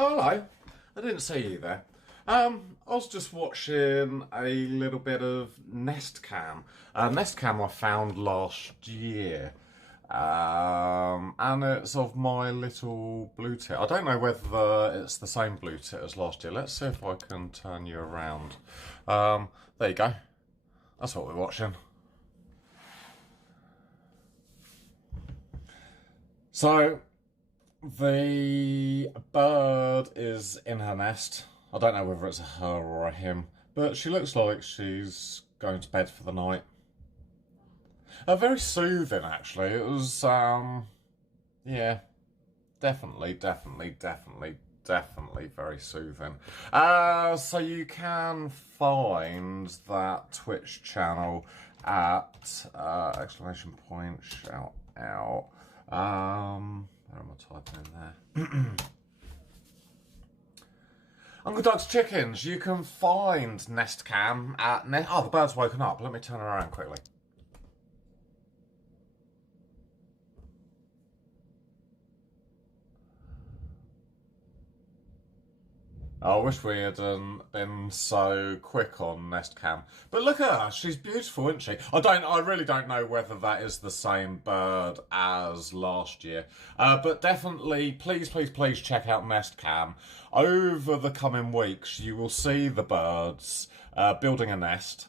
Oh, hello. I didn't see you there. I was just watching a little bit of Nest Cam. Nest Cam I found last year. And it's of my little blue tit. I don't know whether it's the same blue tit as last year. Let's see if I can turn you around. There you go. That's what we're watching. So, the bird is in her nest. I don't know whether it's a her or a him, but she looks like she's going to bed for the night. Very soothing, actually. It was, yeah, definitely very soothing. So you can find that Twitch channel at exclamation point shout out. Where am I typing in there? Uncle Doug's Chickens. You can find Nest Cam at oh, the bird's woken up. Let me turn her around quickly. I wish we had been so quick on Nest Cam. But look at her, she's beautiful, isn't she? I really don't know whether that is the same bird as last year. But definitely, please check out Nest Cam. Over the coming weeks, you will see the birds building a nest.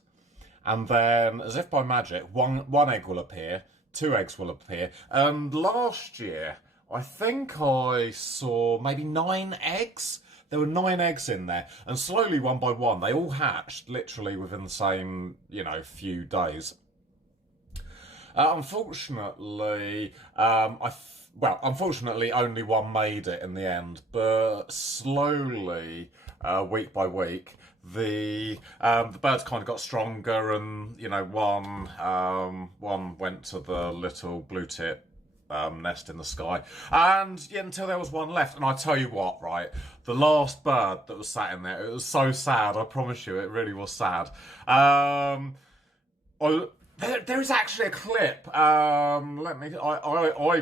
And then, as if by magic, one egg will appear, 2 eggs will appear. And last year, I think I saw maybe 9 eggs. There were 9 eggs in there, and slowly, one by one, they all hatched, literally within the same, few days. Unfortunately, unfortunately, only one made it in the end, but slowly, week by week, the birds kind of got stronger, and one went to the little blue tit nest in the sky, and until there was one left. And I tell you what, right, the last bird that was sat in there, it was so sad. I promise you, it really was sad. There is actually a clip. I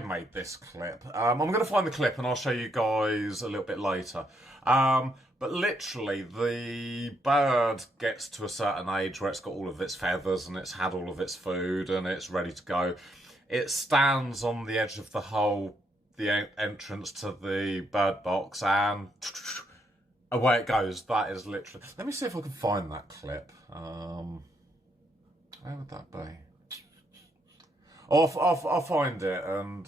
made this clip. I'm going to find the clip and I'll show you guys a little bit later. But literally, the bird gets to a certain age where it's got all of its feathers and it's had all of its food and it's ready to go. It stands on the edge of the entrance to the bird box, and away it goes. That is literally... Let me see if I can find that clip. Where would that be? I'll find it and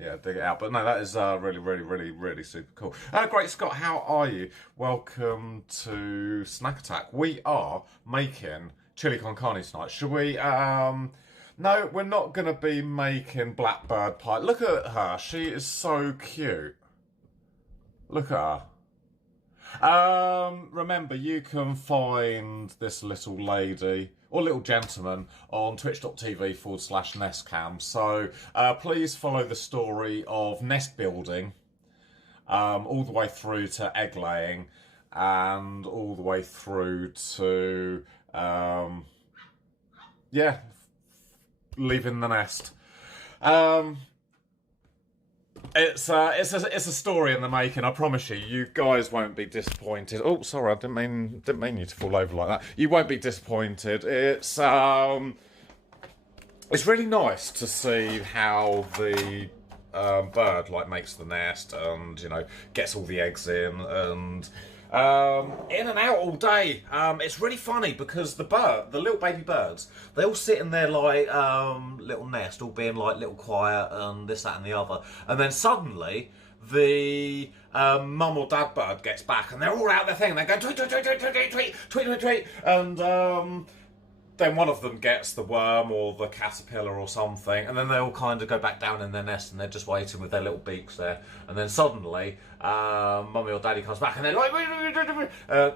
dig it out. But no, that is really super cool. Great, Scott, how are you? Welcome to Snack Attack. We are making chili con carne tonight. Should we... No, we're not going to be making blackbird pie. Look at her. She is so cute. Look at her. Remember, you can find this little lady or little gentleman on twitch.tv/nestcam. So please follow the story of nest building all the way through to egg laying and all the way through to... leaving the nest. It's a story in the making. I promise you. You guys won't be disappointed. Oh, sorry, I didn't mean you to fall over like that. You won't be disappointed. It's really nice to see how the bird makes the nest and gets all the eggs in and. In and out all day. It's really funny because the little baby birds, they all sit in their little nest, all being little quiet and this, that, and the other. And then suddenly, the mum or dad bird gets back, and they're all out their thing, and they go tweet, tweet, tweet, tweet, tweet, tweet, tweet, tweet, tweet, tweet, and then one of them gets the worm or the caterpillar or something, and then they all kind of go back down in their nest and they're just waiting with their little beaks there. And then suddenly, mummy or daddy comes back and they're like...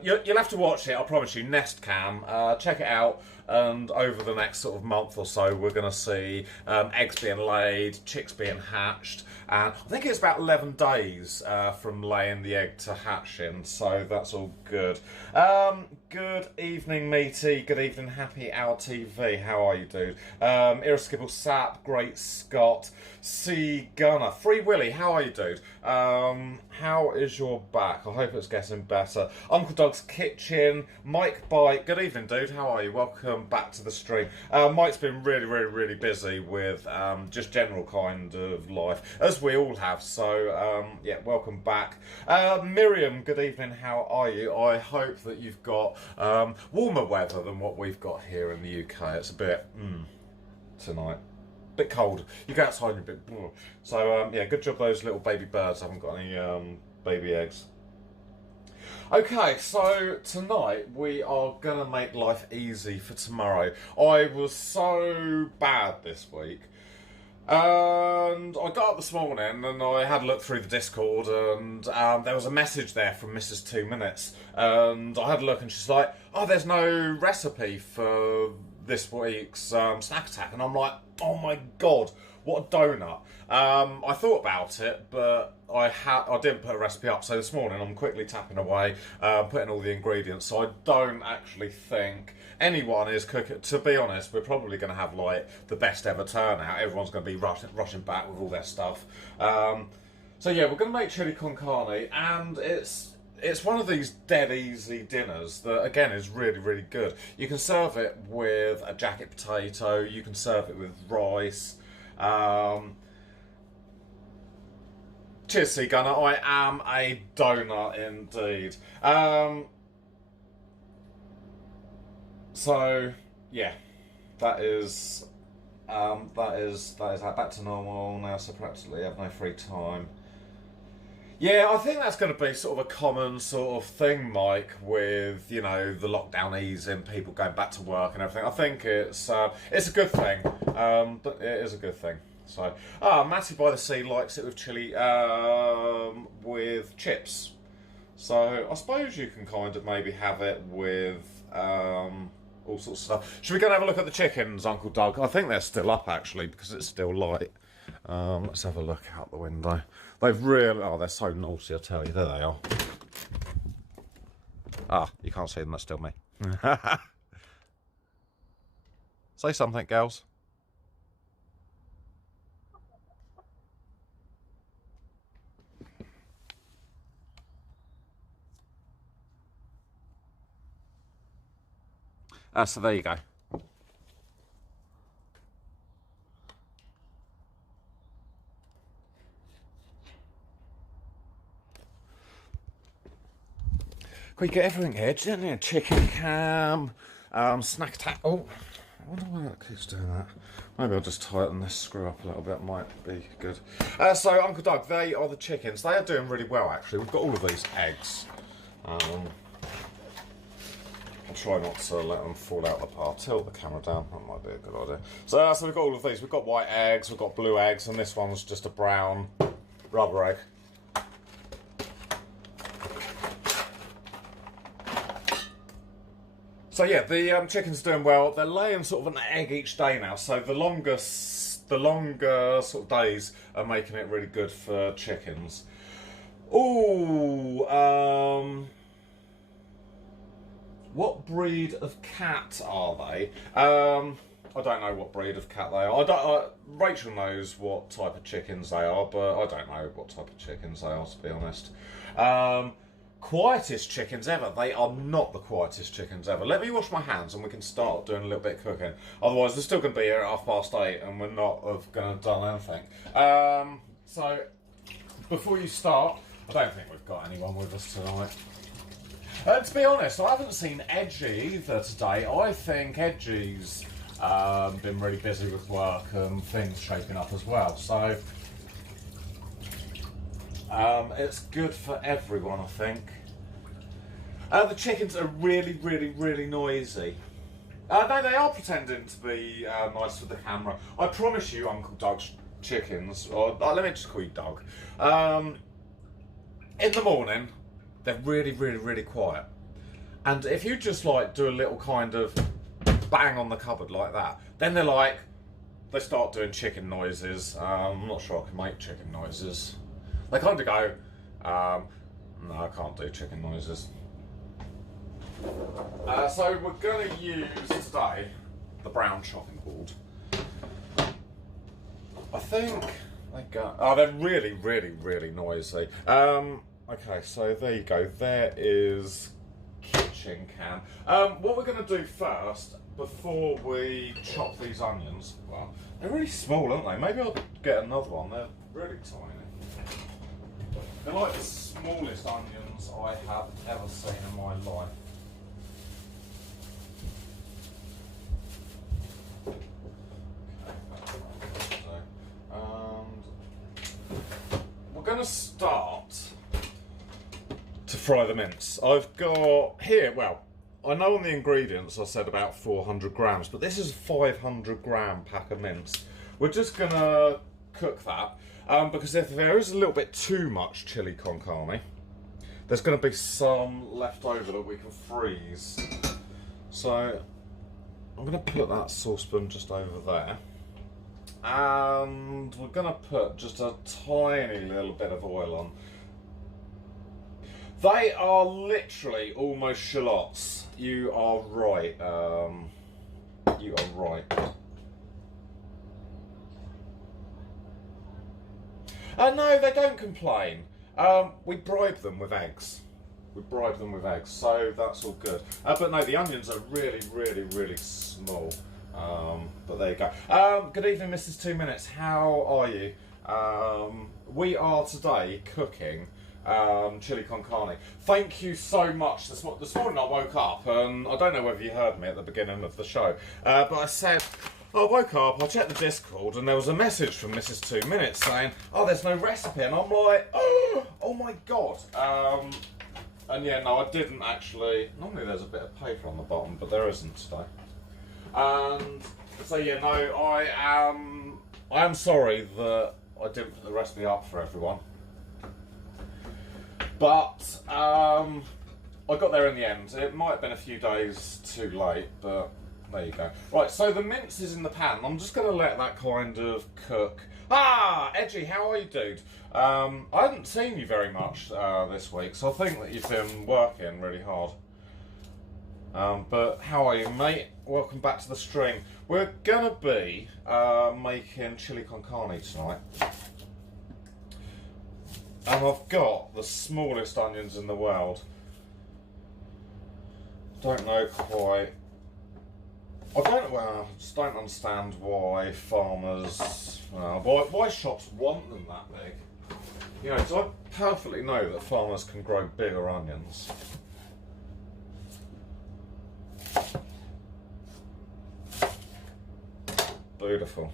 you'll have to watch it, I promise you. Nest Cam. Check it out. And over the next sort of month or so, we're going to see eggs being laid, chicks being hatched. And I think it's about 11 days from laying the egg to hatching, so that's all good. Good evening, Meaty. Good evening, Happy Hour TV. How are you, dude? Irreskibble Sap, Great Scott, C Gunner, Free Willy. How are you, dude? how is your back? I hope it's getting better. Uncle Doug's Kitchen, Mike Bite. Good evening, dude. How are you? Welcome back to the stream. Mike's been really busy with just general kind of life, as we all have. So, yeah, welcome back. Miriam, good evening. How are you? I hope that you've got warmer weather than what we've got here in the UK. It's a bit tonight. Bit cold. You go outside and you're a bit. So yeah, good job. Those little baby birds haven't got any baby eggs. Okay, so tonight we are gonna make life easy for tomorrow. I was so bad this week, and I got up this morning and I had a look through the Discord, and there was a message there from Mrs. 2 Minutes, and I had a look, and she's like, "Oh, there's no recipe for this week's snack attack," and I'm like, oh my god, what a donut. I thought about it, but I didn't put a recipe up, so this morning I'm quickly tapping away, putting all the ingredients, so I don't actually think anyone is cooking. To be honest, we're probably going to have like the best ever turnout. Everyone's going to be rushing back with all their stuff. So yeah, we're going to make chili con carne, and it's one of these dead easy dinners that, again, is really good. You can serve it with a jacket potato, you can serve it with rice. Cheers, Sea Gunner. I am a donut indeed. So, yeah, that is back to normal now, so practically have no free time. Yeah, I think that's going to be sort of a common sort of thing, Mike, with, you know, the lockdown easing, people going back to work and everything. I think it's a good thing. It is a good thing. So, Matty by the Sea likes it with chili, with chips. So, I suppose you can kind of maybe have it with all sorts of stuff. Should we go and have a look at the chickens, Uncle Doug? I think they're still up, actually, because it's still light. Let's have a look out the window. They've really... Oh, they're so naughty, I tell you. There they are. Ah, you can't see them. That's still me. Say something, girls. So there you go. We get everything here, didn't you? Chicken cam, snack attack. Oh, I wonder why that keeps doing that. Maybe I'll just tighten this screw up a little bit, might be good. So, Uncle Doug, they are the chickens. They are doing really well, actually. We've got all of these eggs. I'll try not to let them fall out the part. I'll tilt the camera down, that might be a good idea. So we've got all of these. We've got white eggs, we've got blue eggs, and this one's just a brown rubber egg. So yeah, the chicken's doing well. They're laying sort of an egg each day now, so the longer sort of days are making it really good for chickens. Ooh, what breed of cat are they? I don't know what breed of cat they are. Rachel knows what type of chickens they are, but I don't know what type of chickens they are, to be honest. Quietest chickens ever. They are not the quietest chickens ever. Let me wash my hands and we can start doing a little bit of cooking. Otherwise, they're still going to be here at 8:30 and we're not going to have done anything. So, before you start, I don't think we've got anyone with us tonight. To be honest, I haven't seen Edgy either today. I think Edgy's been really busy with work and things shaping up as well. So, it's good for everyone, I think. The chickens are really noisy. No, they are pretending to be nice with the camera. I promise you, Uncle Doug's chickens, or let me just call you Doug. In the morning, they're really quiet. And if you just like do a little kind of bang on the cupboard like that, then they start doing chicken noises. I'm not sure I can make chicken noises. They kind of go, no, I can't do chicken noises. So we're going to use today the brown chopping board. I think they go. Oh, they're really noisy. Okay, so there you go. There is kitchen cam. What we're going to do first, before we chop these onions, well, they're really small, aren't they? Maybe I'll get another one. They're really tiny. They're like the smallest onions I have ever seen in my life. We're going to start to fry the mince. I've got here, well, I know on the ingredients I said about 400 grams, but this is a 500 gram pack of mince. We're just going to cook that because if there is a little bit too much chili con carne, there's going to be some left over that we can freeze. So I'm going to put that saucepan just over there. And we're going to put just a tiny little bit of oil on. They are literally almost shallots. You are right. You are right. No, they don't complain. We bribe them with eggs. We bribe them with eggs, so that's all good. But no, the onions are really, really, really small. But there you go. Good evening, Mrs. 2 Minutes. How are you? We are today cooking chili con carne. Thank you so much. This morning I woke up and I don't know whether you heard me at the beginning of the show, but I said, I woke up, I checked the Discord and there was a message from Mrs. 2 Minutes saying, oh, there's no recipe, and I'm like, oh my god. And yeah, no, I didn't actually. Normally there's a bit of paper on the bottom, but there isn't today. And so yeah, no, I am sorry that I didn't put the recipe up for everyone. But I got there in the end. It might have been a few days too late, but there you go. Right, so the mince is in the pan. I'm just going to let that kind of cook. Ah, Edgy, how are you, dude? I haven't seen you very much this week, so I think that you've been working really hard. But how are you, mate? Welcome back to the stream. We're gonna be making chili con carne tonight. And I've got the smallest onions in the world. Don't know quite. I just don't understand why farmers, why shops want them that big. You know, so I perfectly know that farmers can grow bigger onions. Beautiful.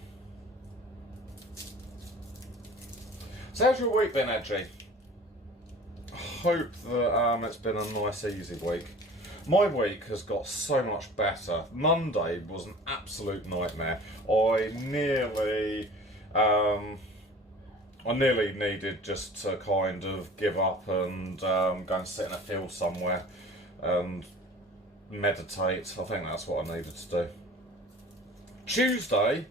So how's your week been, Edgy? Hope that it's been a nice, easy week. My week has got so much better. Monday was an absolute nightmare. I nearly needed just to kind of give up and go and sit in a field somewhere and meditate. I think that's what I needed to do. Tuesday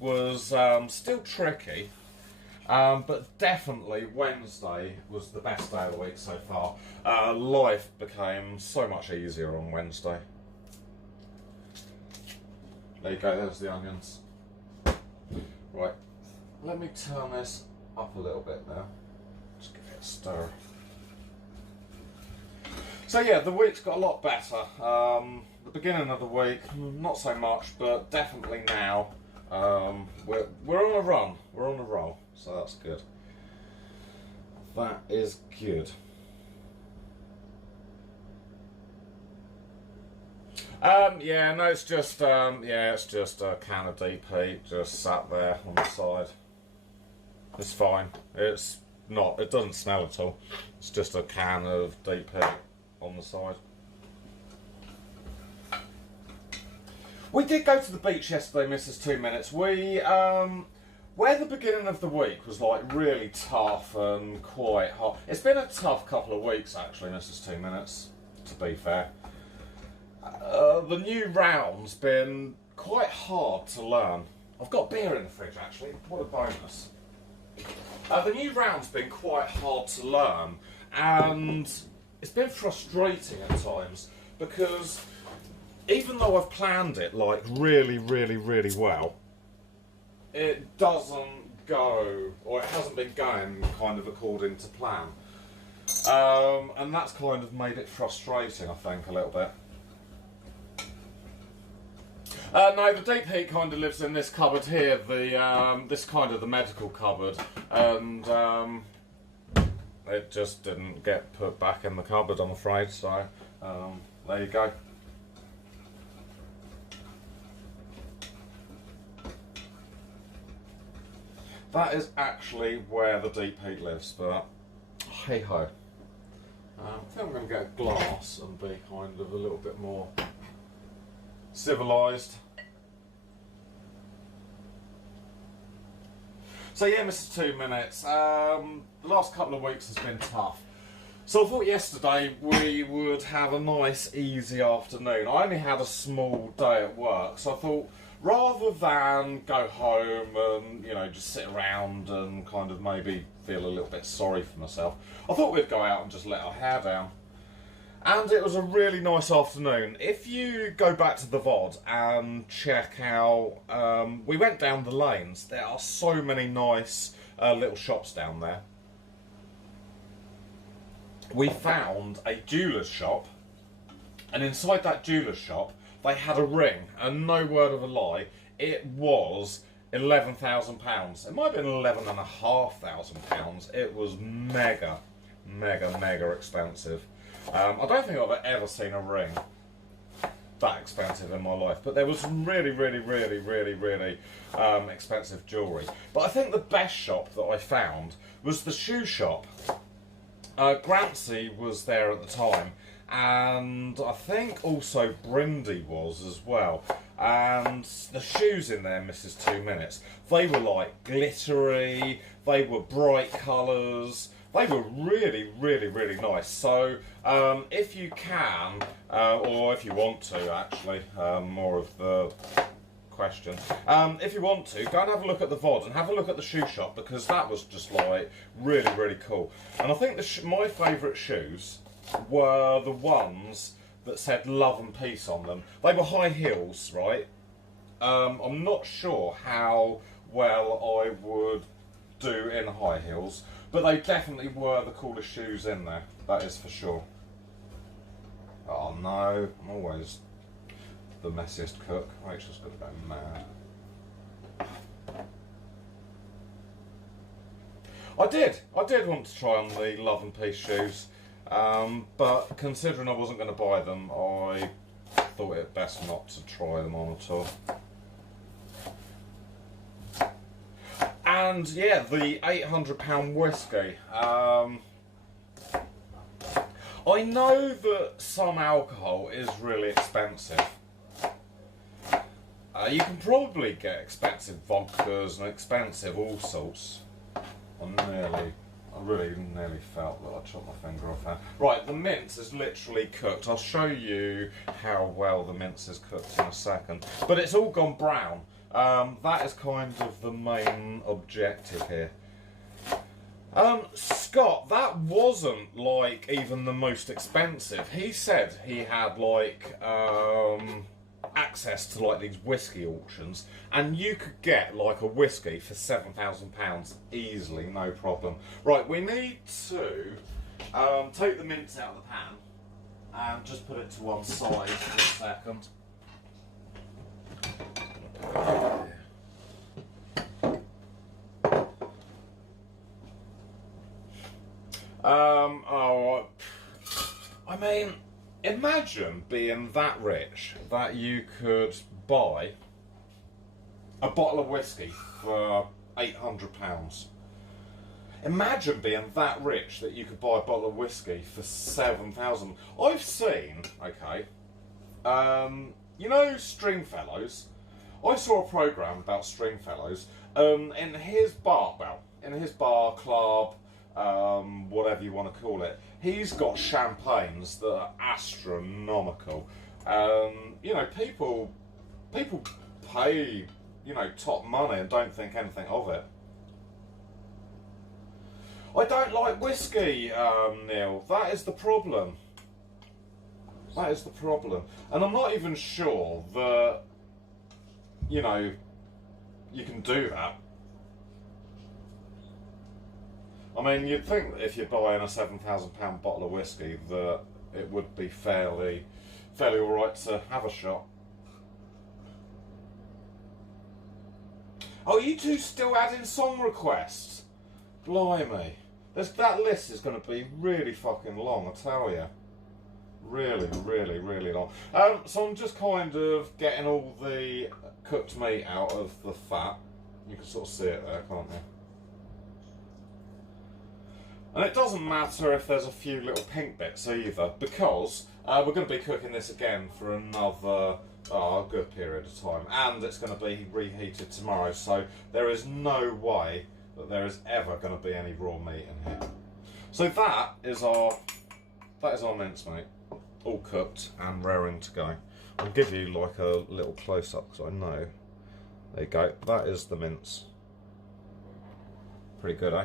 was still tricky, but definitely Wednesday was the best day of the week so far. Life became so much easier on Wednesday. There you go, there's the onions. Right, let me turn this up a little bit now. Just give it a stir. So yeah, the week's got a lot better. The beginning of the week, not so much, but definitely now. We're on a run. We're on a roll, so that's good. That is good. Yeah, no, it's just a can of deep heat just sat there on the side. It's fine. It doesn't smell at all. It's just a can of deep heat on the side. We did go to the beach yesterday, Mrs. 2 Minutes. We, where the beginning of the week was like really tough and quite hot. It's been a tough couple of weeks actually, Mrs. 2 Minutes, to be fair. The new round's been quite hard to learn. I've got beer in the fridge actually, what a bonus. The new round's been quite hard to learn, and it's been frustrating at times because even though I've planned it like really, really, really well, it doesn't go, or it hasn't been going kind of according to plan. And that's kind of made it frustrating, I think, a little bit. No, the deep heat kind of lives in this cupboard here, this kind of the medical cupboard, and it just didn't get put back in the cupboard, I'm afraid, so there you go. That is actually where the deep heat lives, but hey ho. I think I'm going to get a glass and be kind of a little bit more civilised. So yeah, Mr. 2 Minutes, the last couple of weeks has been tough. So I thought yesterday we would have a nice easy afternoon. I only had a small day at work, so I thought rather than go home and, you know, just sit around and kind of maybe feel a little bit sorry for myself, I thought we'd go out and just let our hair down. And it was a really nice afternoon. If you go back to the VOD and check out, we went down the lanes. There are so many nice little shops down there. We found a jeweller's shop, and inside that jeweller's shop they had a ring, and no word of a lie, it was £11,000. It might have been £11,500. It was mega expensive. I don't think I've ever seen a ring that expensive in my life, but there was some really expensive jewellery. But I think the best shop that I found was the shoe shop. Grancy was there at the time, and I think also Brindy was as well. And the shoes in there, Mrs. 2 Minutes, they were like glittery, they were bright colours, they were really nice. So if you can, or if you want to actually, more of the question, if you want to, go and have a look at the VOD and have a look at the shoe shop, because that was just like really cool. And I think my favourite shoes were the ones that said love and peace on them. They were high heels, right? I'm not sure how well I would do in high heels, but they definitely were the coolest shoes in there, that is for sure. Oh no, I'm always the messiest cook. Rachel's going to go mad. I did want to try on the Love and Peace shoes, but considering I wasn't going to buy them, I thought it best not to try them on at all. And yeah, the £800 whiskey. I know that some alcohol is really expensive. You can probably get expensive vodkas and expensive all sorts. I really nearly felt that I chopped my finger off there. Right, the mince is literally cooked. I'll show you how well the mince is cooked in a second. But it's all gone brown. That is kind of the main objective here. Scott, that wasn't like even the most expensive. He said he had like access to like these whiskey auctions, and you could get like a whiskey for £7,000 easily, no problem. Right, we need to take the mince out of the pan and just put it to one side for a second. I mean, imagine being that rich that you could buy a bottle of whiskey for £800. Imagine being that rich that you could buy a bottle of whiskey for £7,000. I've seen, okay, you know Stringfellows? I saw a programme about Stringfellows in his bar, club, whatever you want to call it. He's got champagnes that are astronomical. You know, people pay, you know, top money and don't think anything of it. I don't like whiskey, Neil. That is the problem. That is the problem. And I'm not even sure that, you know, you can do that. I mean, you'd think that if you're buying a £7,000 bottle of whiskey that it would be fairly alright to have a shot. Oh, you two still adding song requests? Blimey. That list is going to be really fucking long, I tell you. Really, really, really long. So I'm just kind of getting all the cooked meat out of the fat. You can sort of see it there, can't you? And it doesn't matter if there's a few little pink bits either, because we're going to be cooking this again for another good period of time, and it's going to be reheated tomorrow, so there is no way that there is ever going to be any raw meat in here. So that is our mincemeat, all cooked and raring to go. I'll give you like a little close up because I know. There you go. That is the mince. Pretty good, eh?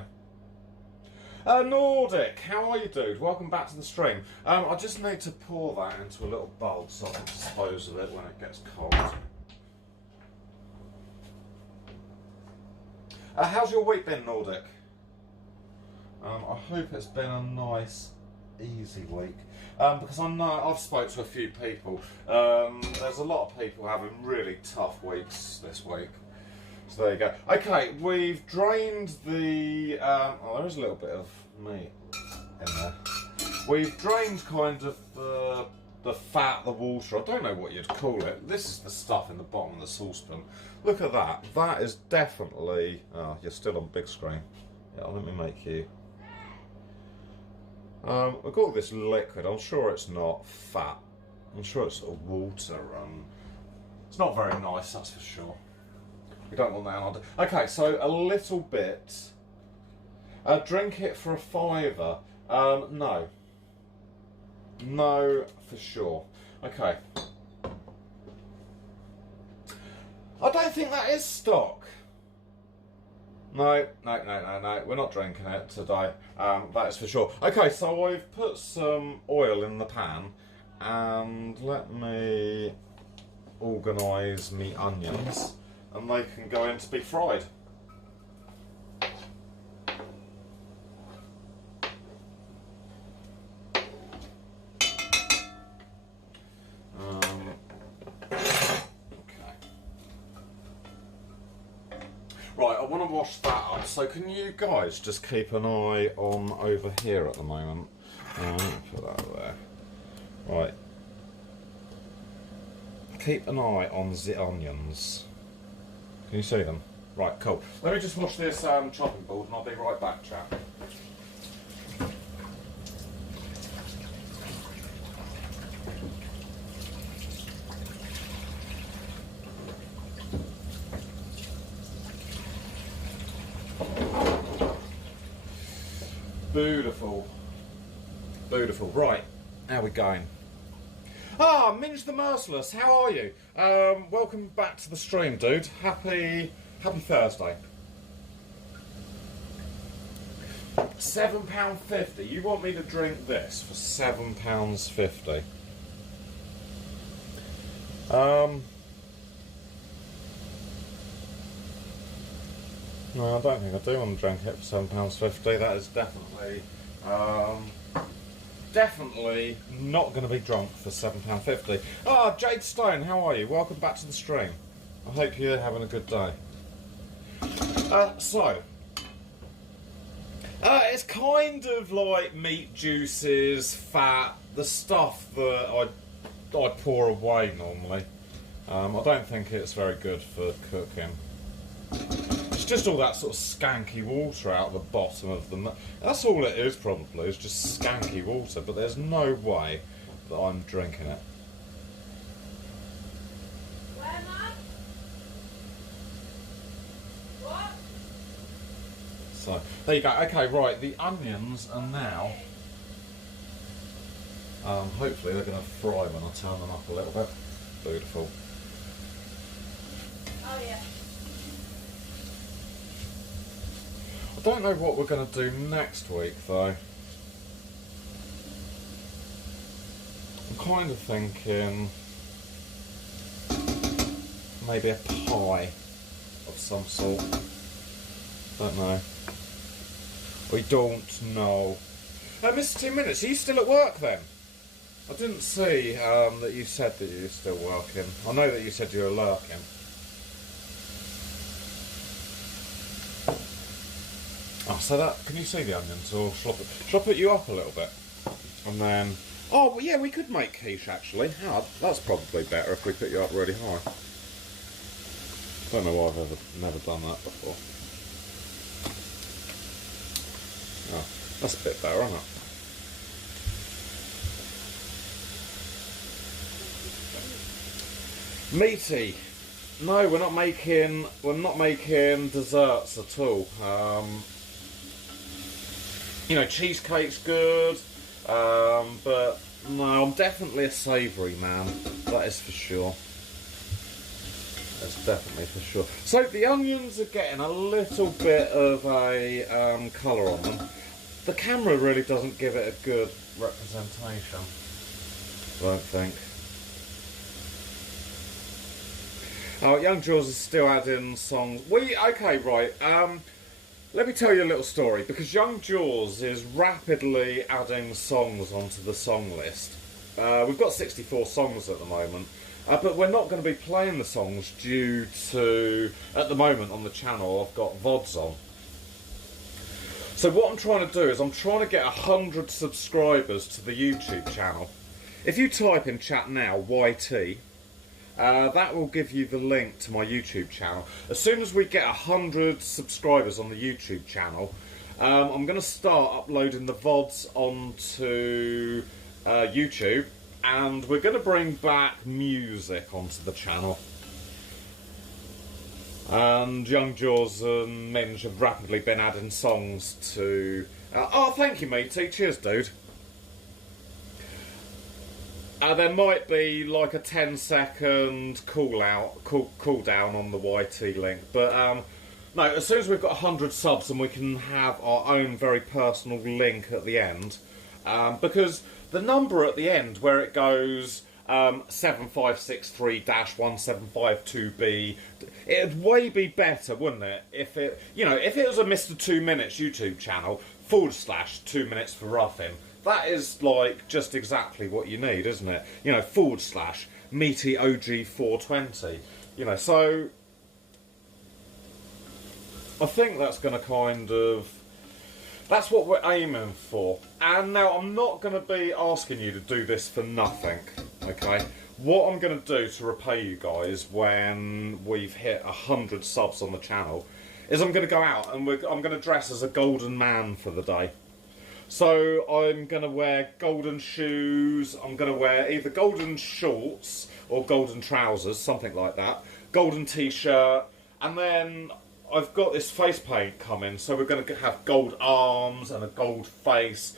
Nordic, how are you, dude? Welcome back to the stream. I just need to pour that into a little bowl so I can dispose of it when it gets cold. How's your week been, Nordic? I hope it's been a nice, easy week. Because I know I've spoke to a few people. There's a lot of people having really tough weeks this week. So there you go. Okay, we've drained the... there is a little bit of meat in there. We've drained kind of the fat, the water. I don't know what you'd call it. This is the stuff in the bottom of the saucepan. Look at that. That is definitely... Oh, you're still on big screen. Yeah, let me make you... We've got this liquid. I'm sure it's not fat. I'm sure it's sort of water. It's not very nice, that's for sure. We don't want that on. Okay, so a little bit. Drink it for a £5. No. No, for sure. Okay. I don't think that is stock. No. We're not drinking it today. That is for sure. Okay, so I've put some oil in the pan, and let me organise me onions, and they can go in to be fried. Right, I want to wash that up, so can you guys just keep an eye on over here at the moment? Put that there. Right. Keep an eye on the onions. Can you see them? Right, cool. Let me just wash this chopping board and I'll be right back, chap. Beautiful. Beautiful. Right, how we going? Ah, Minge the Merciless, how are you? Welcome back to the stream, dude. Happy Thursday. £7.50. You want me to drink this for £7.50? No, I don't think I do want to drink it for £7.50. That is definitely not going to be drunk for £7.50. Ah, Jade Stone, how are you? Welcome back to the stream. I hope you're having a good day. It's kind of like meat juices, fat, the stuff that I'd pour away normally. I don't think it's very good for cooking. It's just all that sort of skanky water out the bottom of them. That's all it is probably, it's just skanky water, but there's no way that I'm drinking it. Where am I? What? So, there you go. Okay, right, the onions are now... hopefully they're going to fry when I turn them up a little bit. Beautiful. Oh yeah. I don't know what we're going to do next week though. I'm kind of thinking maybe a pie of some sort. Don't know. We don't know. Mr. 2 Minutes, are you still at work then? I didn't see that you said that you were still working. I know that you said you were lurking. Oh, so that, can you see the onions, or shall I put you up a little bit? And then, oh well, yeah, we could make quiche actually. Yeah, that's probably better if we put you up really high. Don't know why I've never done that before. Oh, that's a bit better, isn't it? Meaty. No, we're not making desserts at all. You know, cheesecake's good, but no, I'm definitely a savoury man. That is for sure. That's definitely for sure. So the onions are getting a little bit of a colour on them. The camera really doesn't give it a good representation, I don't think. Oh, Young Jaws is still adding songs. Okay, right. Let me tell you a little story, because Young Jaws is rapidly adding songs onto the song list. We've got 64 songs at the moment, but we're not going to be playing the songs due to, at the moment on the channel, I've got VODs on. So what I'm trying to do is I'm trying to get 100 subscribers to the YouTube channel. If you type in chat now, YT, that will give you the link to my YouTube channel. As soon as we get 100 subscribers on the YouTube channel, I'm going to start uploading the VODs onto YouTube, and we're going to bring back music onto the channel. And Young Jaws and Minge have rapidly been adding songs to... oh, thank you, matey. Cheers, dude. There might be like a 10-second cool down on the YT link, but no, as soon as we've got 100 subs and we can have our own very personal link at the end, because the number at the end where it goes 7563-1752B, it'd way be better, wouldn't it, if it, you know, if it was a Mr. 2 Minutes YouTube channel /2 minutes for roughing. That is like just exactly what you need, isn't it? You know, / meaty OG 420. You know, so I think that's going to kind of, that's what we're aiming for. And now I'm not going to be asking you to do this for nothing, okay? What I'm going to do to repay you guys when we've hit 100 subs on the channel is I'm going to go out and I'm going to dress as a golden man for the day. So I'm going to wear golden shoes, I'm going to wear either golden shorts or golden trousers, something like that, golden t-shirt, and then I've got this face paint coming, so we're going to have gold arms and a gold face,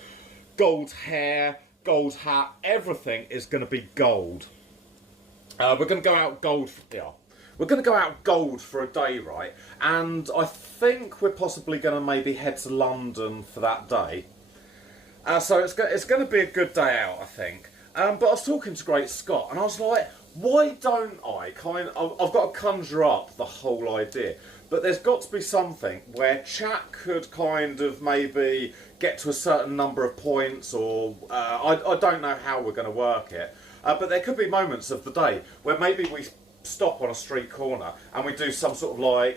gold hair, gold hat, everything is going to be gold. We're going to go out gold for, we're going to go out gold for a day, right? And I think we're possibly going to maybe head to London for that day. So it's going to be a good day out, I think. But I was talking to Great Scott, and I was like, why don't I I've got to conjure up the whole idea. But there's got to be something where chat could kind of maybe get to a certain number of points, or I don't know how we're going to work it. But there could be moments of the day where maybe we stop on a street corner and we do some sort of like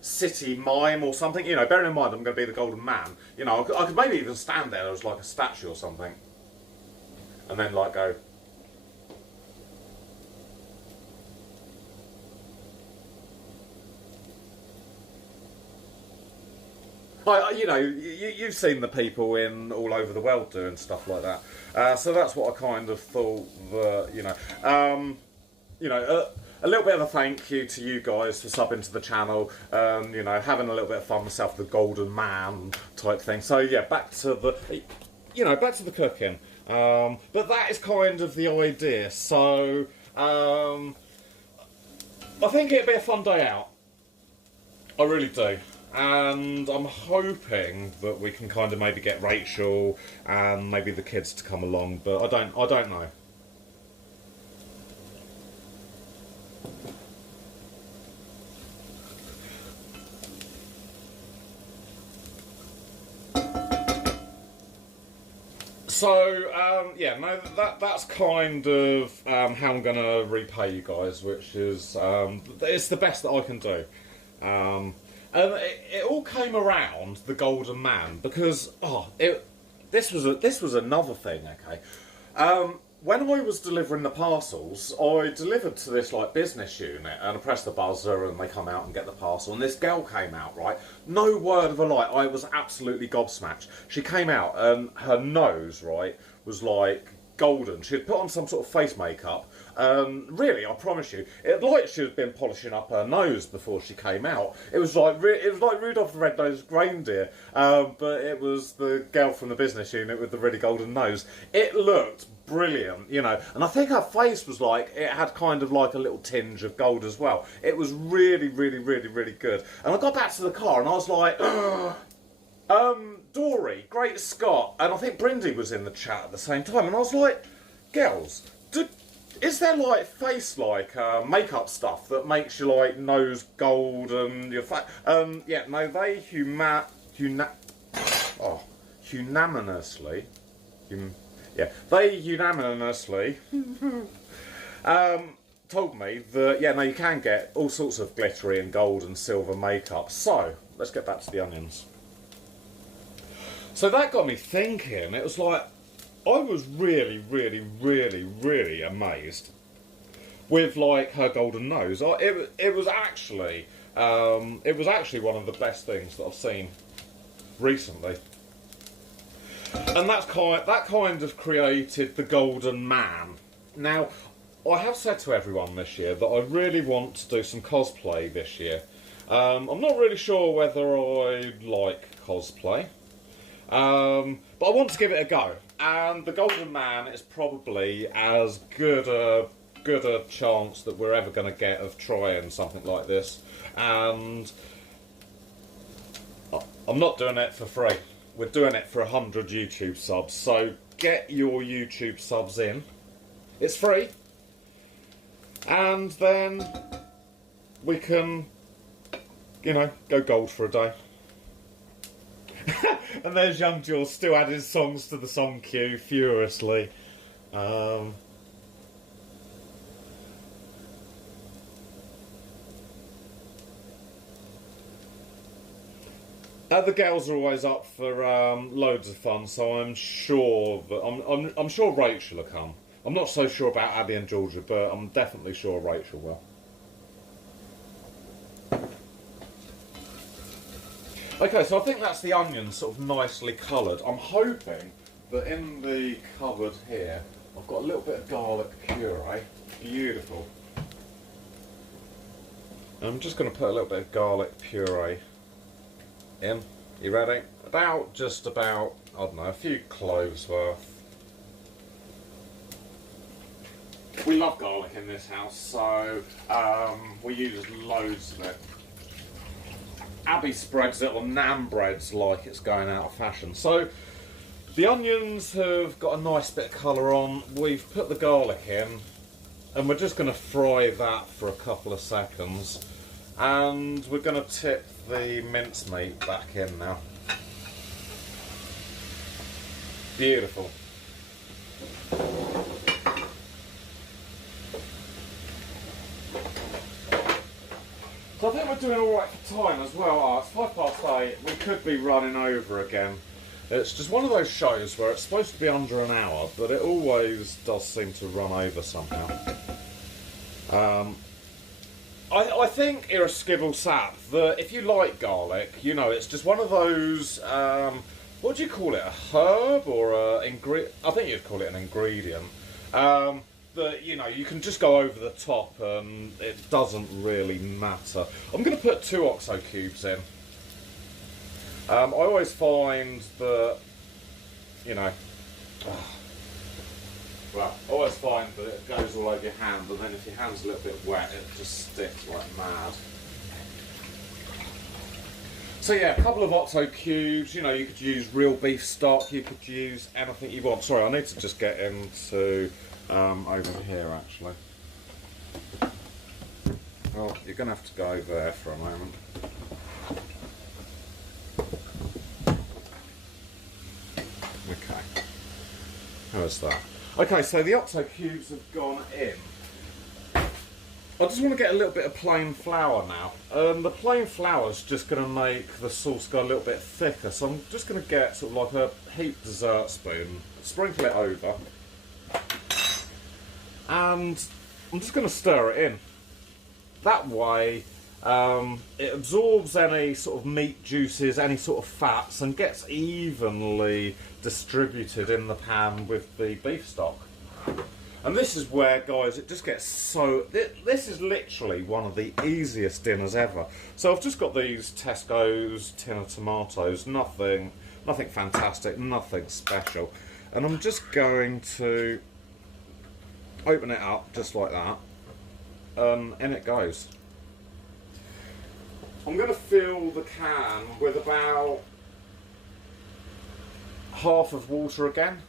city mime or something. You know, bearing in mind I'm going to be the golden man. You know, I could maybe even stand there as like a statue or something, and then like go. You know, you've seen the people in all over the world doing stuff like that. So that's what I kind of thought that, you know, a little bit of a thank you to you guys for subbing to the channel. You know, having a little bit of fun myself, the golden man type thing. So yeah, back to the, you know, back to the cooking. But that is kind of the idea. So I think it'd be a fun day out. I really do. And I'm hoping that we can kind of maybe get Rachel and maybe the kids to come along, but I don't know. So, yeah, no, that's kind of how I'm going to repay you guys, which is, it's the best that I can do. And it all came around the Golden Man because, this was another thing, okay? When I was delivering the parcels, I delivered to this like business unit, and I pressed the buzzer, and they come out and get the parcel. And this girl came out, right? No word of a lie. I was absolutely gobsmacked. She came out, and her nose, right, was like golden. She'd put on some sort of face makeup. Really, I promise you, it like she had been polishing up her nose before she came out. It was like Rudolph the Red-Nosed Reindeer, but it was the girl from the business unit with the really golden nose. It looked brilliant, you know, and I think her face was like, it had kind of like a little tinge of gold as well. It was really, really, really, really good. And I got back to the car and I was like, Dory, Great Scott, and I think Brindy was in the chat at the same time, and I was like, girls, is there like face like makeup stuff that makes your like nose gold and your face? Yeah, no, they unanimously told me that, yeah, no, you can get all sorts of glittery and gold and silver makeup. So let's get back to the onions. So that got me thinking. It was like, I was really, really, really, really amazed with like her golden nose. It was actually one of the best things that I've seen recently, and that kind of created the Golden Man. Now, I have said to everyone this year that I really want to do some cosplay this year. I'm not really sure whether I like cosplay. But I want to give it a go, and the Golden Man is probably as good a chance that we're ever going to get of trying something like this. And I'm not doing it for free. We're doing it for 100 YouTube subs. So get your YouTube subs in. It's free, and then we can, you know, go gold for a day. And there's young Jules still adding songs to the song queue furiously. The girls are always up for loads of fun, so I'm sure that I'm sure Rachel will come. I'm not so sure about Abby and Georgia, but I'm definitely sure Rachel will. Okay, so I think that's the onions sort of nicely coloured. I'm hoping that in the cupboard here, I've got a little bit of garlic puree. Beautiful. I'm just going to put a little bit of garlic puree in. You ready? Just about, I don't know, a few cloves worth. We love garlic in this house, so we use loads of it. Abby spreads it on naan breads like it's going out of fashion. So the onions have got a nice bit of colour on. We've put the garlic in, and we're just going to fry that for a couple of seconds. And we're going to tip the mincemeat back in now. Beautiful. So I think we're doing alright for time as well. Oh, it's 8:05. We could be running over again. It's just one of those shows where it's supposed to be under an hour, but it always does seem to run over somehow. I think Irreskibble Sap that if you like garlic, you know, it's just one of those, what do you call it, a herb or a ingredient? I think you'd call it an ingredient. That, you know, you can just go over the top and it doesn't really matter. I'm going to put 2 OXO cubes in. I always find that, you know, well, I always find that it goes all over your hand, and then if your hand's a little bit wet, it just sticks like mad. So yeah, a couple of OXO cubes, you know, you could use real beef stock, you could use anything you want. Sorry, I need to just get into over here actually. Well, you're going to have to go over there for a moment. Okay. How's that? Okay, so the octo cubes have gone in. I just want to get a little bit of plain flour now. The plain flour is just going to make the sauce go a little bit thicker, so I'm just going to get sort of like a heaped dessert spoon, sprinkle it over, and I'm just going to stir it in. That way it absorbs any sort of meat juices, any sort of fats, and gets evenly distributed in the pan with the beef stock. And this is where, guys, it just gets so... This is literally one of the easiest dinners ever. So I've just got these Tesco's tin of tomatoes, nothing fantastic, nothing special. And I'm just going to open it up just like that. In it goes. I'm going to fill the can with about half of water again.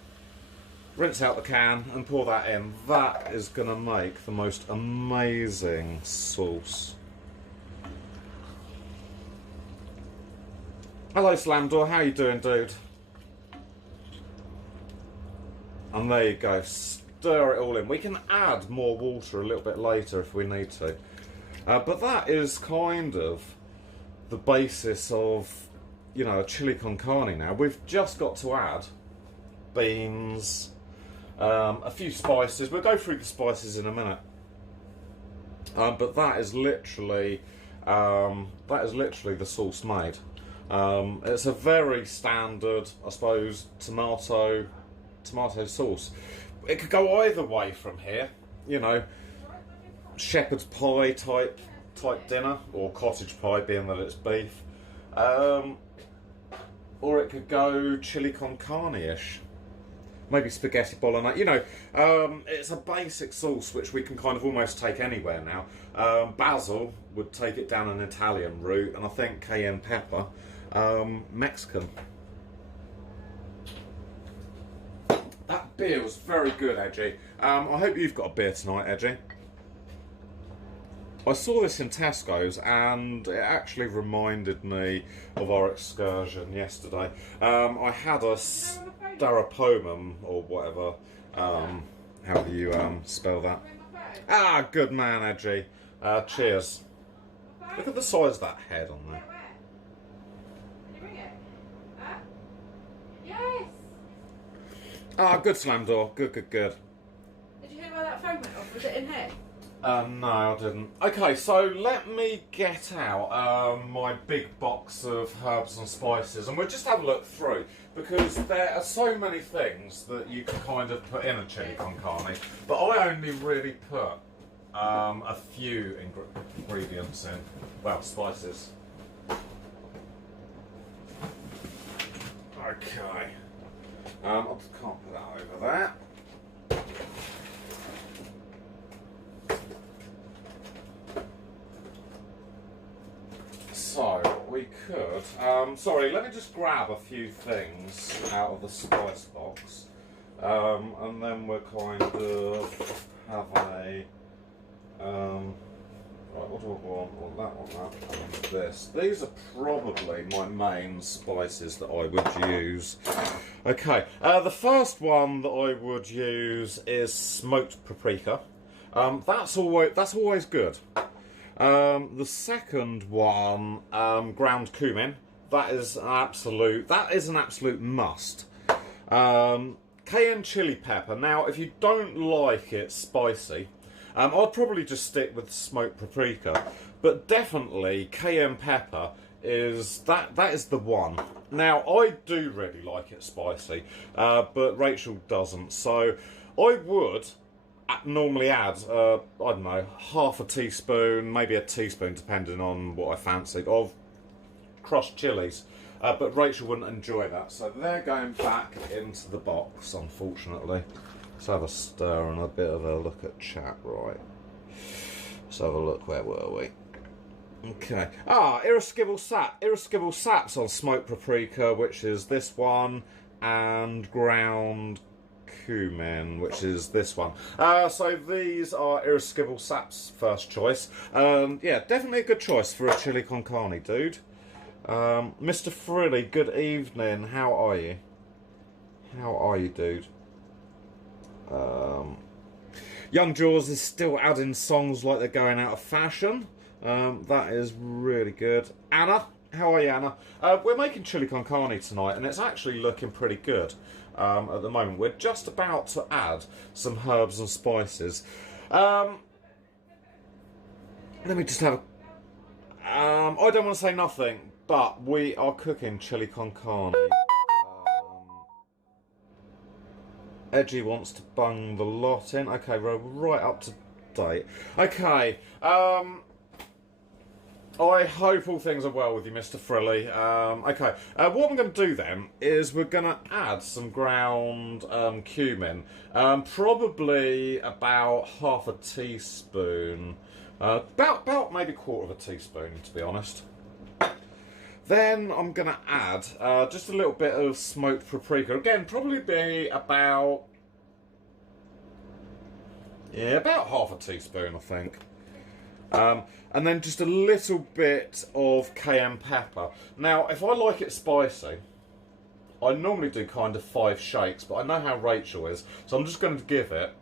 Rinse out the can and pour that in. That is going to make the most amazing sauce. Hello Slamdor, how you doing, dude? And there you go, stir it all in. We can add more water a little bit later if we need to. But that is kind of the basis of, you know, a chili con carne now. We've just got to add beans, a few spices. We'll go through the spices in a minute. But that is literally the sauce made. It's a very standard, I suppose, tomato sauce. It could go either way from here, you know, shepherd's pie type dinner, or cottage pie, being that it's beef, or it could go chili con carne-ish. Maybe spaghetti bolognese. You know, it's a basic sauce which we can kind of almost take anywhere now. Basil would take it down an Italian route, and I think cayenne pepper, Mexican. That beer was very good, Edgy. I hope you've got a beer tonight, Edgy. I saw this in Tesco's and it actually reminded me of our excursion yesterday. I had a Starapomum, or whatever, how do you spell that? Ah, good man, Edgy. Cheers. Look at the size of that head on there. Can you bring it? Huh? Yes! Ah, good Slamdor. Good. Did you hear where that phone went off? Was it in here? No, I didn't. Okay, so let me get out my big box of herbs and spices, and we'll just have a look through, because there are so many things that you can kind of put in a chili con carne, but I only really put a few ingredients in. Well, spices. Okay. I just can't put that over there. So, we could... sorry, let me just grab a few things out of the spice box. And then we'll kind of have a... right, what do I want? That, and this. These are probably my main spices that I would use. Okay, the first one that I would use is smoked paprika. That's always good. The second one, ground cumin. That is an absolute must. Cayenne chili pepper. Now, if you don't like it spicy, I'd probably just stick with smoked paprika, but definitely cayenne pepper is the one. Now, I do really like it spicy, but Rachel doesn't, so I would normally add, I don't know, half a teaspoon, maybe a teaspoon, depending on what I fancy, of crushed chilies. But Rachel wouldn't enjoy that, so they're going back into the box, unfortunately. Let's have a stir and a bit of a look at chat, right? Let's have a look, where were we? Okay. Irascible saps on smoked paprika, which is this one, and ground cumin, which is this one. So these are irascible saps first choice. Yeah, definitely a good choice for a chili con carne, dude. Mr. Frilly, good evening. How are you? How are you, dude? Young Jaws is still adding songs like they're going out of fashion. That is really good. Anna, how are you, Anna? We're making chili con carne tonight, and it's actually looking pretty good at the moment. We're just about to add some herbs and spices. Let me just have a... I don't want to say nothing, but we are cooking chili con carne. Edgy wants to bung the lot in. Okay, we're right up to date. Okay, I hope all things are well with you, Mr. Frilly. Okay, what I'm going to do then is we're going to add some ground cumin. Probably about half a teaspoon. About maybe a quarter of a teaspoon, to be honest. Then I'm going to add just a little bit of smoked paprika. Again, probably be about half a teaspoon, I think. And then just a little bit of cayenne pepper. Now, if I like it spicy, I normally do kind of 5 shakes, but I know how Rachel is, so I'm just going to give it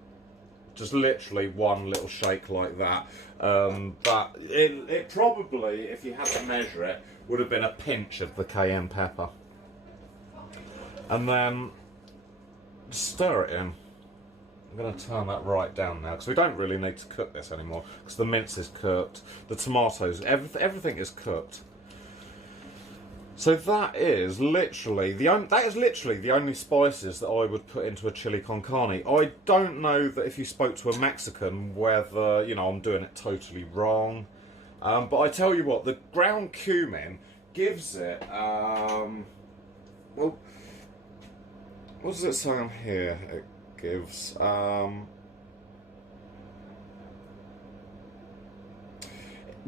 just literally one little shake like that. But it probably, if you had to measure it, would have been a pinch of the cayenne pepper. And then stir it in. I'm going to turn that right down now, because we don't really need to cook this anymore, because the mince is cooked, the tomatoes, everything is cooked. So that is literally the only spices that I would put into a chili con carne. I don't know that if you spoke to a Mexican whether, you know, I'm doing it totally wrong. But I tell you what, the ground cumin gives it, well, what does it say on here? It gives,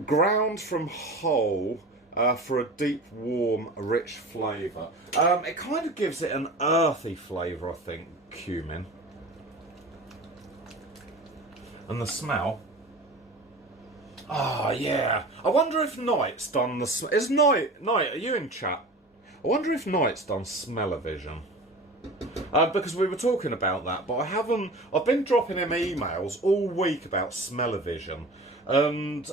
ground from whole, for a deep, warm, rich flavour. It kind of gives it an earthy flavour, I think, cumin. And the smell. Ah, yeah. I wonder if Knight's done the... Is Knight, are you in chat? I wonder if Knight's done smell-o-vision. Because we were talking about that, but I've been dropping him emails all week about smell-o-vision. And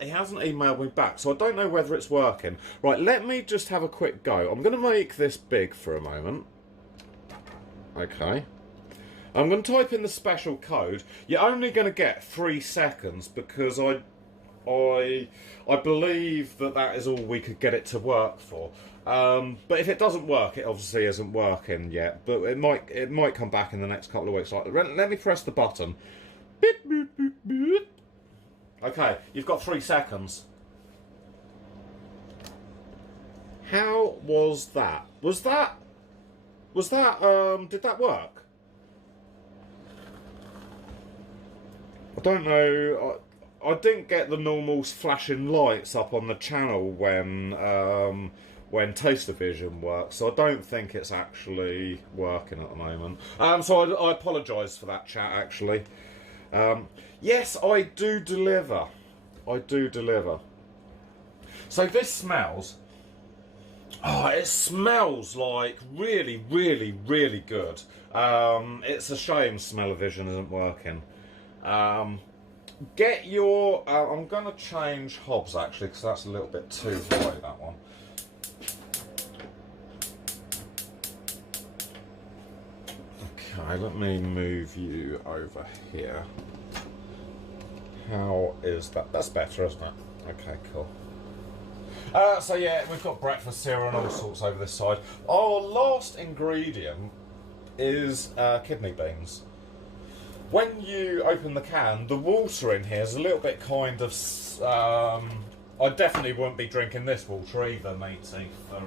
he hasn't emailed me back, so I don't know whether it's working. Right, let me just have a quick go. I'm going to make this big for a moment. Okay. I'm going to type in the special code. You're only going to get 3 seconds because I believe that is all we could get it to work for. But if it doesn't work, it obviously isn't working yet. But it might come back in the next couple of weeks. Like, let me press the button. Beep, boop, boop, boop. Okay, you've got 3 seconds. How was that? Did that work? I don't know. I didn't get the normal flashing lights up on the channel when Taste-O-Vision works, so I don't think it's actually working at the moment. So I apologise for that, chat, actually. Yes, I do deliver. I do deliver. So this smells... Oh, it smells like really, really, really good. It's a shame smell-o-vision isn't working. Get your... I'm going to change hobs, actually, because that's a little bit too high, that one. Okay, let me move you over here. How is that? That's better, isn't it? Okay, cool. So yeah, we've got breakfast cereal and all sorts over this side. Our last ingredient is kidney beans. When you open the can, the water in here is a little bit kind of... I definitely wouldn't be drinking this water either, matey, for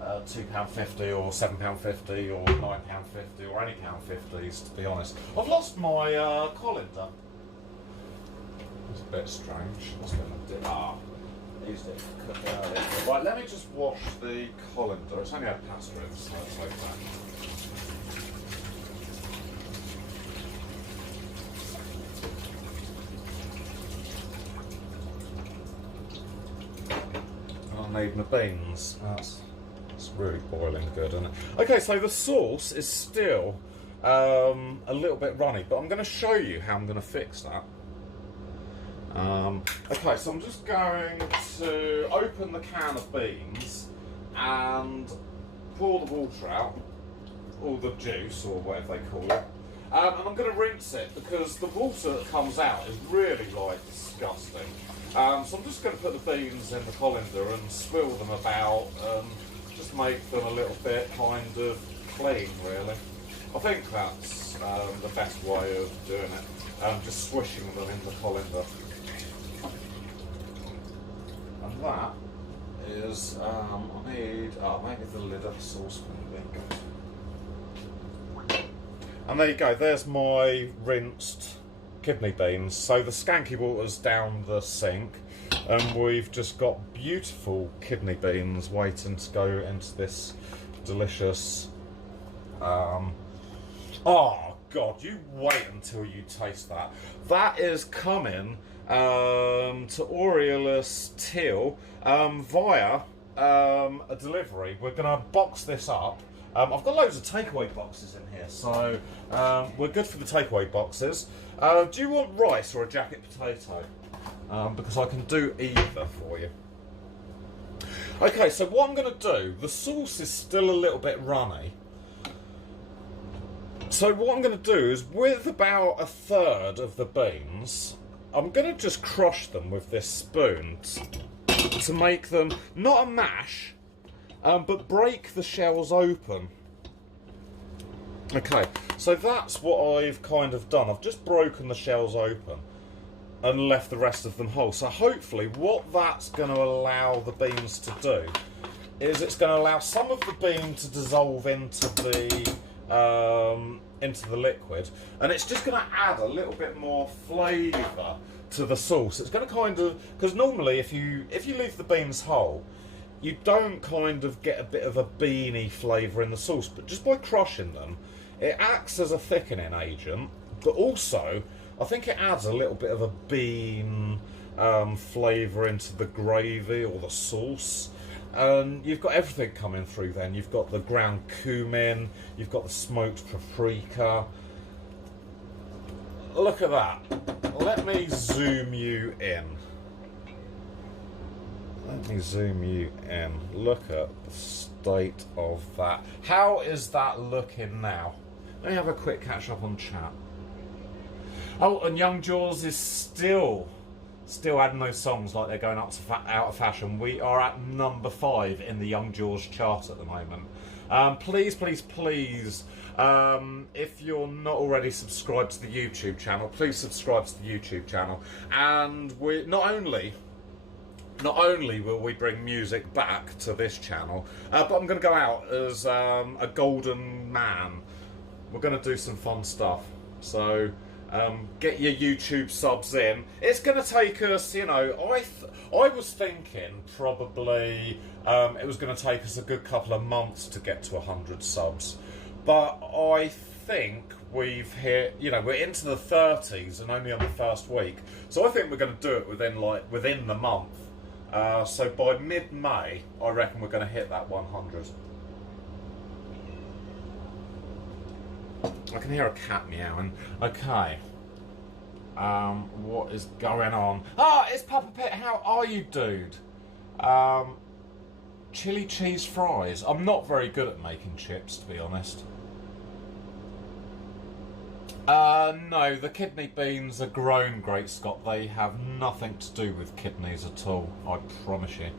£2.50 or £7.50 or £9.50 or any £1.50s, to be honest. I've lost my colander. It's a bit strange. Used it to cook earlier. Right, let me just wash the colander. It's only had pasta in, so it's like that. I need my beans. That's really boiling good, isn't it? Okay, so the sauce is still a little bit runny, but I'm going to show you how I'm going to fix that. Okay, so I'm just going to open the can of beans and pour the water out, or the juice, or whatever they call it. And I'm going to rinse it because the water that comes out is really, like, disgusting. So I'm just going to put the beans in the colander and swill them about and just make them a little bit kind of clean, really. I think that's the best way of doing it, just swishing them in the colander. And that is, I need, maybe the lid of the saucepan. There you go. And there you go, there's my rinsed kidney beans. So the skanky water's down the sink, and we've just got beautiful kidney beans waiting to go into this delicious, oh God, you wait until you taste that. That is coming to Aureolus Teal via a delivery. We're going to box this up. I've got loads of takeaway boxes in here, so we're good for the takeaway boxes. Do you want rice or a jacket potato? Because I can do either for you. Okay, so what I'm going to do, the sauce is still a little bit runny. So what I'm going to do is, with about a third of the beans, I'm going to just crush them with this spoon to make them, not a mash, but break the shells open. Okay, so that's what I've kind of done. I've just broken the shells open and left the rest of them whole. So hopefully what that's going to allow the beans to do is it's going to allow some of the bean to dissolve into the liquid, and it's just going to add a little bit more flavour to the sauce. It's going to kind of, because normally if you leave the beans whole, you don't kind of get a bit of a beany flavour in the sauce, but just by crushing them, it acts as a thickening agent, but also I think it adds a little bit of a bean flavour into the gravy or the sauce. And you've got everything coming through then. You've got the ground cumin, you've got the smoked paprika. Look at that. Let me zoom you in. Let me zoom you in. Look at the state of that. How is that looking now? Let me have a quick catch up on chat. Oh, and Young Jaws is still adding those songs like they're going out of fashion. We are at number 5 in the Young Jaws chart at the moment. Please, if you're not already subscribed to the YouTube channel, please subscribe to the YouTube channel. And we not only will we bring music back to this channel, but I'm going to go out as a golden man. We're going to do some fun stuff. So get your YouTube subs in. It's going to take us, you know, I was thinking probably it was going to take us a good couple of months to get to 100 subs. But I think we've hit, you know, we're into the 30s and only on the first week. So I think we're going to do it within the month. So by mid-May, I reckon we're going to hit that 100. I can hear a cat meowing. Okay. What is going on? It's Papa Pit. How are you, dude? Chili cheese fries. I'm not very good at making chips, to be honest. No, the kidney beans are grown, Great Scott. They have nothing to do with kidneys at all, I promise you.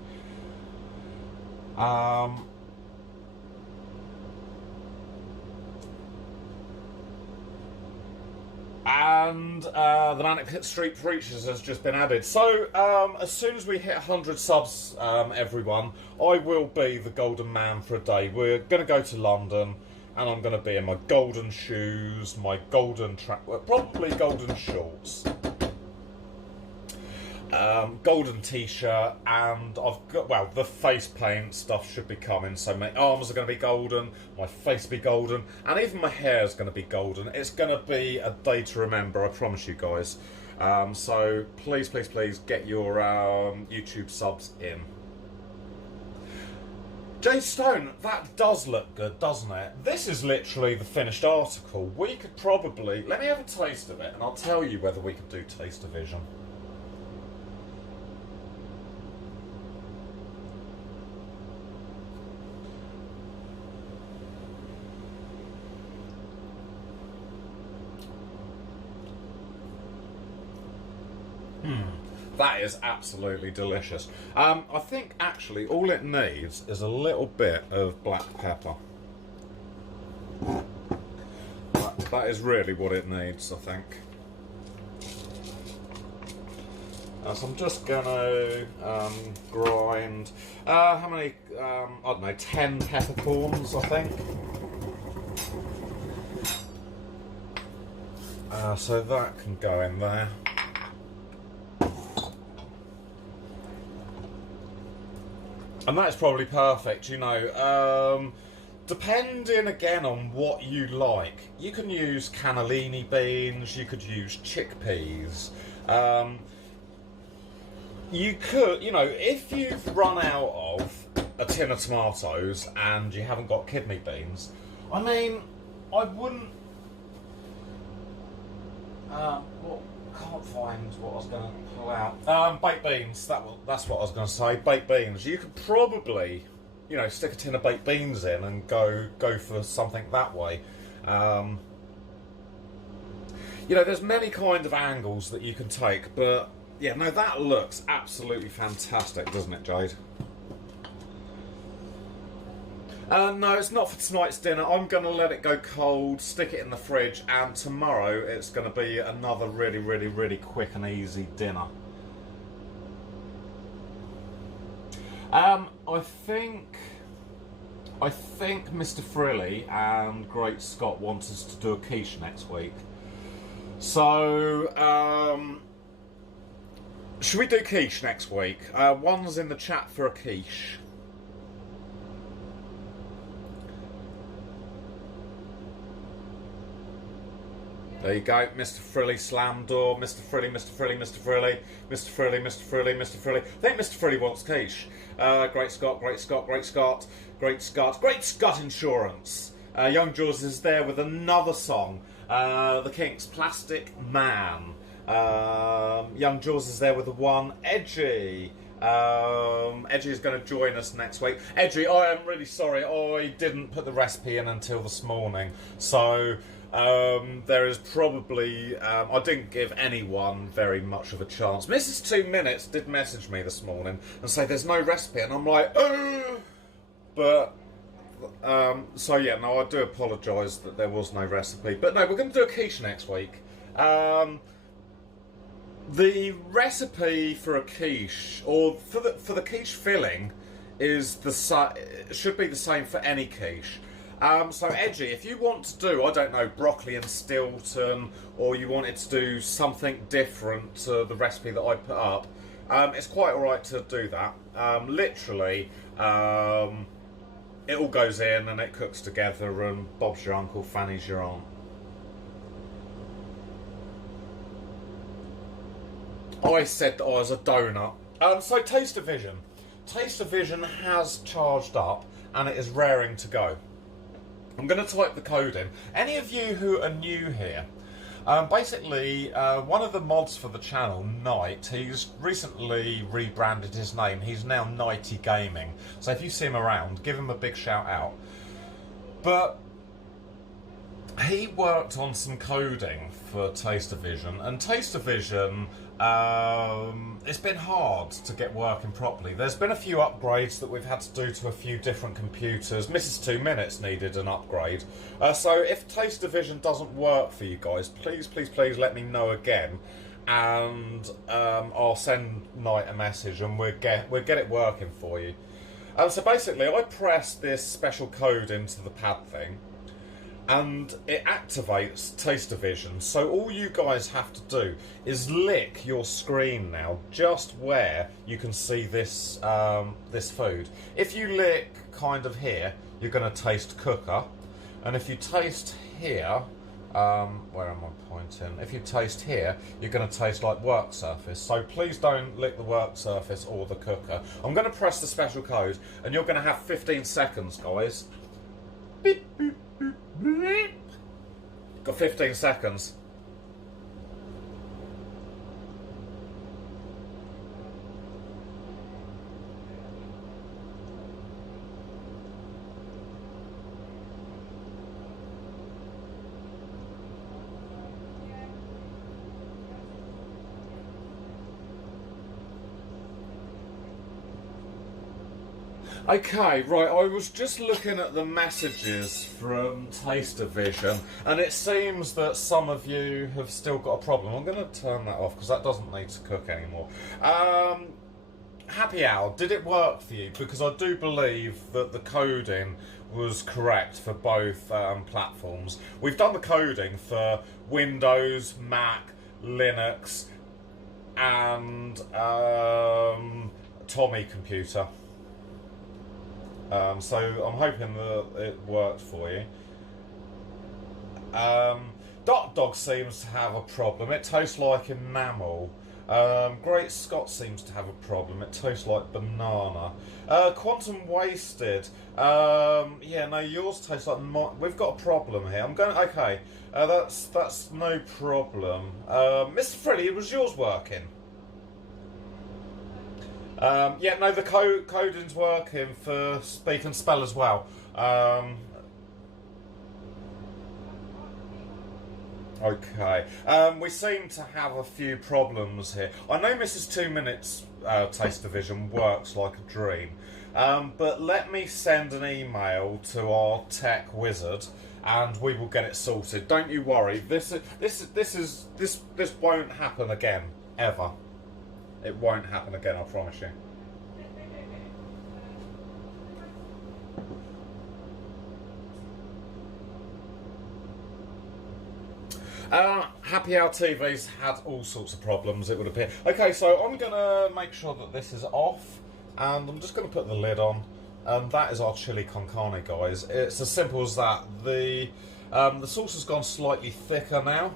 And the Manic Street Preachers has just been added. So, as soon as we hit 100 subs, everyone, I will be the golden man for a day. We're going to go to London, and I'm going to be in my golden shoes, my golden probably golden shorts, golden t-shirt, and I've got, well, the face paint stuff should be coming, so my arms are going to be golden, my face will be golden, and even my hair is going to be golden. It's going to be a day to remember, I promise you guys. So please get your YouTube subs in. Jade Stone, that does look good, doesn't it? This is literally the finished article. We could probably... Let me have a taste of it, and I'll tell you whether we could do taste division. That is absolutely delicious. I think actually all it needs is a little bit of black pepper. That is really what it needs, I think. So I'm just gonna grind, how many, I don't know, 10 peppercorns, I think. So that can go in there. And that's probably perfect, you know. Depending again on what you like, you can use cannellini beans, you could use chickpeas. You could, you know, if you've run out of a tin of tomatoes and you haven't got kidney beans, I mean, I wouldn't. Well, can't find what I was going to pull out. Baked beans. That's what I was going to say. Baked beans. You could probably, you know, stick a tin of baked beans in and go for something that way. You know, there's many kind of angles that you can take, but yeah, no, that looks absolutely fantastic, doesn't it, Jade? No, it's not for tonight's dinner. I'm going to let it go cold, stick it in the fridge, and tomorrow it's going to be another really, really, really quick and easy dinner. I think Mr. Frilly and Great Scott want us to do a quiche next week. So, should we do quiche next week? One's in the chat for a quiche. There you go, Mr. Frilly slam door, Mr. Frilly, Mr. Frilly, Mr. Frilly, Mr. Frilly, Mr. Frilly, Mr. Frilly. I think Mr. Frilly wants quiche. Great Scott, Great Scott, Great Scott, Great Scott, Great Scott Insurance. Young Jaws is there with another song, The Kinks, Plastic Man. Young Jaws is there with the one, Edgy. Edgy is going to join us next week. Edgy, I am really sorry, I didn't put the recipe in until this morning, so there is probably, I didn't give anyone very much of a chance. Mrs. 2 Minutes did message me this morning and say there's no recipe, and I'm like, oh! But, so yeah, no, I do apologise that there was no recipe. But no, we're going to do a quiche next week. The recipe for a quiche, or for the quiche filling, is should be the same for any quiche. So Edgy, if you want to do, I don't know, broccoli and Stilton, or you wanted to do something different to the recipe that I put up, it's quite alright to do that. Literally, it all goes in and it cooks together, and Bob's your uncle, Fanny's your aunt. I said that I was a donut. So Taste of Vision. Taste of Vision has charged up and it is raring to go. I'm going to type the code in. Any of you who are new here, basically one of the mods for the channel, Knight, he's recently rebranded his name. He's now Nighty Gaming. So if you see him around, give him a big shout out. But he worked on some coding for Taste of Vision, and Taste of Vision, it's been hard to get working properly. There's been a few upgrades that we've had to do to a few different computers. Mrs. 2 Minutes needed an upgrade. So if Taste of Vision doesn't work for you guys, please, please, please let me know again, and I'll send Knight a message and we'll get it working for you. So basically, I press this special code into the pad thing, and it activates Taste of Vision. So all you guys have to do is lick your screen now, just where you can see this this food. If you lick kind of here, you're going to taste cooker, and if you taste here, Where am I pointing? If you taste here, you're going to taste like work surface. So please don't lick the work surface or the cooker. I'm going to press the special code, and you're going to have 15 seconds, guys. Beep, beep, beep, beep. Got 15 seconds. Okay, right, I was just looking at the messages from Taster Vision, and it seems that some of you have still got a problem. I'm going to turn that off because that doesn't need to cook anymore. Happy Hour, did it work for you? Because I do believe that the coding was correct for both platforms. We've done the coding for Windows, Mac, Linux, and Tommy computer. So I'm hoping that it worked for you. Dot Dog seems to have a problem. It tastes like enamel. Great Scott seems to have a problem. It tastes like banana. Quantum Wasted. Yeah, no, yours tastes like. We've got a problem here. I'm going. Okay, that's no problem. Mr. Freddy, was yours working? Yeah, no, the coding's working for Speak and Spell as well. Okay. We seem to have a few problems here. I know Mrs. 2 Minutes Taste Division works like a dream, but let me send an email to our tech wizard, and we will get it sorted. Don't you worry. This won't happen again ever. It won't happen again, I promise you. Happy Hour TV's had all sorts of problems, it would appear. Okay, so I'm going to make sure that this is off, and I'm just going to put the lid on, and that is our chili con carne, guys. It's as simple as that. The sauce has gone slightly thicker now.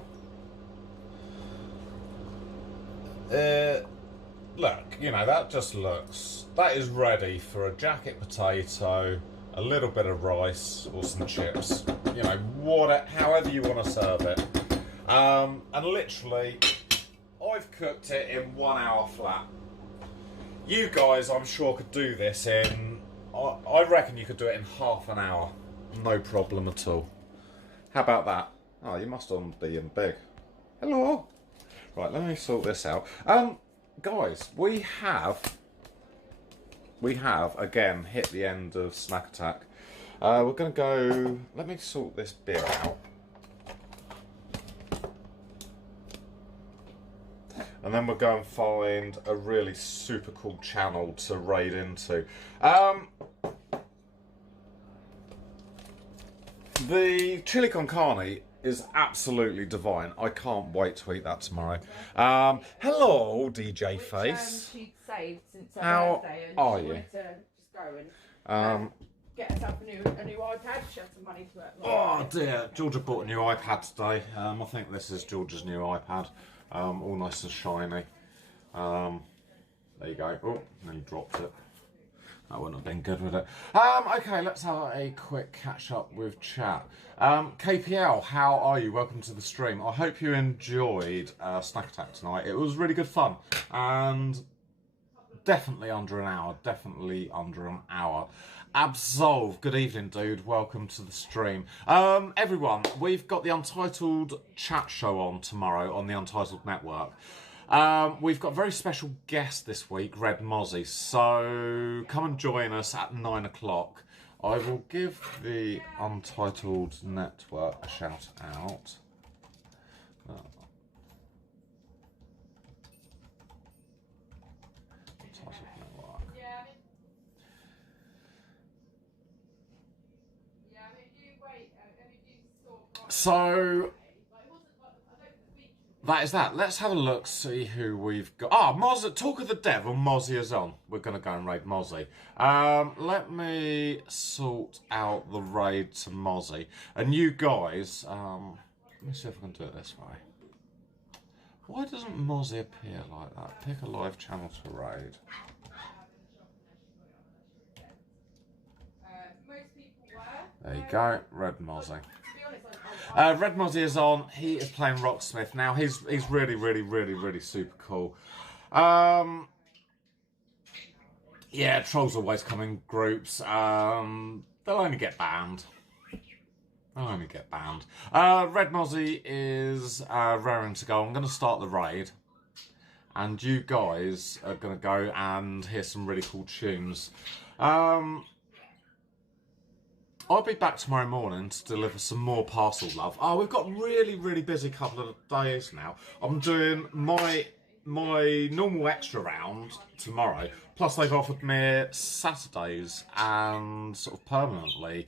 Look, you know, that just looks... That is ready for a jacket potato, a little bit of rice, or some chips. You know, however you want to serve it. And literally, I've cooked it in 1 hour flat. You guys, I'm sure, could do this in... I reckon you could do it in half an hour. No problem at all. How about that? Oh, you must be in big. Hello. Right, let me sort this out. Guys, we have again hit the end of Snack Attack. We're going to go... Let me sort this beer out. And then we'll go and find a really super cool channel to raid into. The chili con carne is absolutely divine. I can't wait to eat that tomorrow. Hello, DJ Face. She'd saved since her How birthday, and are she you? wanted to just go and get herself a new iPad. She had some money to it. Oh dear, Georgia bought a new iPad today. I think this is Georgia's new iPad. All nice and shiny. There you go. Oh, nearly dropped it. That wouldn't have been good, would it? Okay, let's have a quick catch up with chat. KPL, how are you? Welcome to the stream. I hope you enjoyed Snack Attack tonight. It was really good fun. And definitely under an hour. Definitely under an hour. Absolve, good evening, dude. Welcome to the stream. Everyone, we've got the Untitled chat show on tomorrow on the Untitled Network. We've got a very special guest this week, Red Mozzie, so come and join us at 9 o'clock. I will give the Untitled Network a shout out. Untitled Network. So... that is that. Let's have a look, see who we've got. Mozzie, Talk of the Devil, Mozzie is on. We're going to go and raid Mozzie. Let me sort out the raid to Mozzie. And you guys, Let me see if I can do it this way. Why doesn't Mozzie appear like that? Pick a live channel to raid. There you go, Red Mozzie. Red Mozzie is on. He is playing Rocksmith now. He's really super cool. Yeah, trolls always come in groups. They'll only get banned. Red Mozzie is raring to go. I'm going to start the raid. And you guys are going to go and hear some really cool tunes. I'll be back tomorrow morning to deliver some more parcel love. Oh, we've got really busy couple of days now. I'm doing my normal extra round tomorrow, plus they've offered me Saturdays and sort of permanently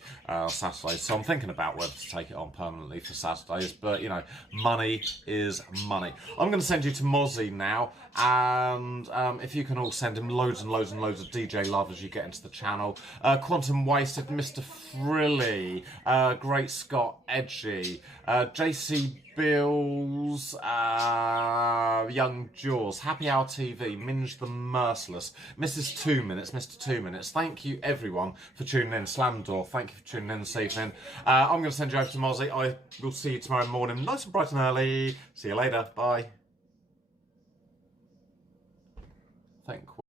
Saturdays, so I'm thinking about whether to take it on permanently for Saturdays, but you know, money is money. I'm going to send you to Mozzie now, and if you can all send him loads and loads of DJ love as you get into the channel. Quantum Wasted, Mr. Frilly, Great Scott Edgy, JC Bills, Young Jaws, Happy Hour TV, Minge the Merciless, Mrs. 2 Minutes, Mr. 2 Minutes. Thank you everyone for tuning in. Slam Door, thank you for tuning in this evening. I'm going to send you over to Mozzie. I will see you tomorrow morning, nice and bright and early. See you later. Bye. Thank you.